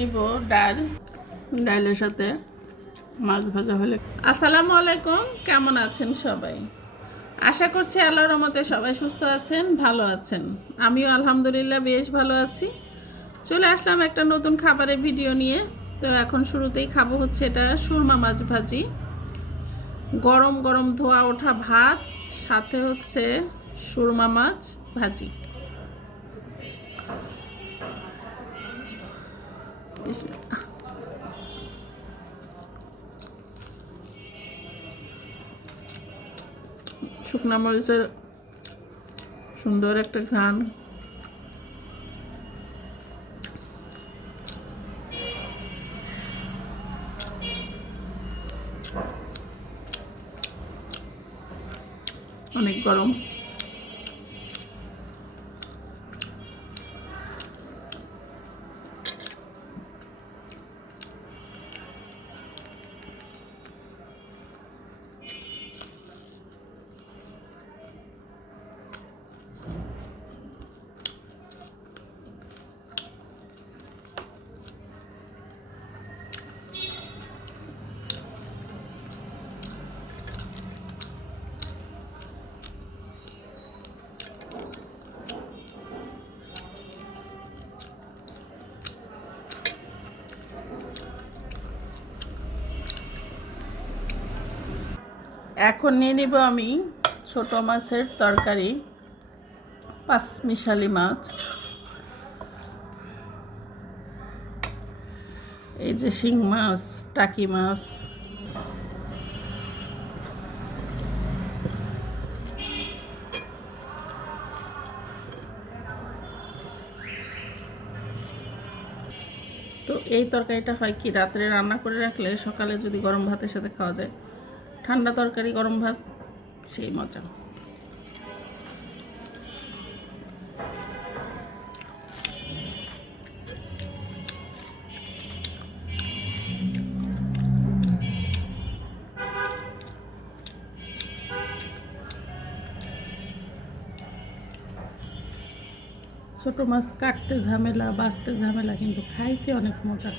নিব ডাল, ডালের সাথে মাছ ভাজা হলে। আসসালামু আলাইকুম, কেমন আছেন সবাই? আশা করছি আল্লাহর রহমতে সবাই সুস্থ আছেন, ভালো আছেন। আমিও আলহামদুলিল্লাহ বেশ ভালো আছি। চলে আসলাম একটা নতুন খাবারের ভিডিও নিয়ে। তো এখন শুরুতেই খাব হচ্ছে এটা সুরমা মাছ ভাজি। গরম গরম ধোয়া ওঠা ভাত, সাথে হচ্ছে সুরমা মাছ ভাজি। শুকনা মরিচের সুন্দর একটা ঘ্রাণ। অনেক গরম। এখন নিয়ে নিব আমি ছোট মাছের তরকারি, পাঁচ মিশালি মাছ। এই যে শিং মাছ, টাকি মাছ। তো এই তরকারিটা হয় কি? রাত্রে রান্না করে রাখলে সকালে যদি গরম ভাতের সাথে খাওয়া যায় ঠান্ডা তরকারি, গরম ভাত, সেই মজা। ছোট মাছ কাটতে ঝামেলা, বাঁচতে ঝামেলা, কিন্তু খাইতে অনেক মজা।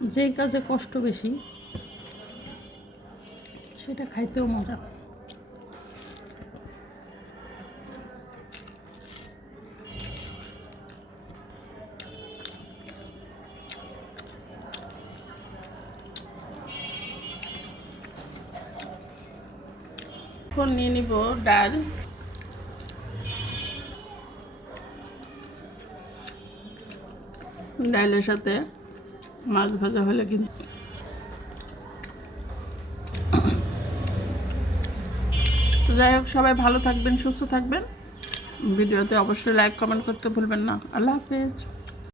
যেই কাজে কষ্ট বেশি সেটা খাইতেও মজা। নিয়ে নিব ডাল। ডালের সাথে মাছ ভাজা হলে কিন্তু তো যাই হোক, সবাই ভালো থাকবেন, সুস্থ থাকবেন। ভিডিওতে অবশ্যই লাইক কমেন্ট করতে ভুলবেন না। আল্লাহ হাফেজ।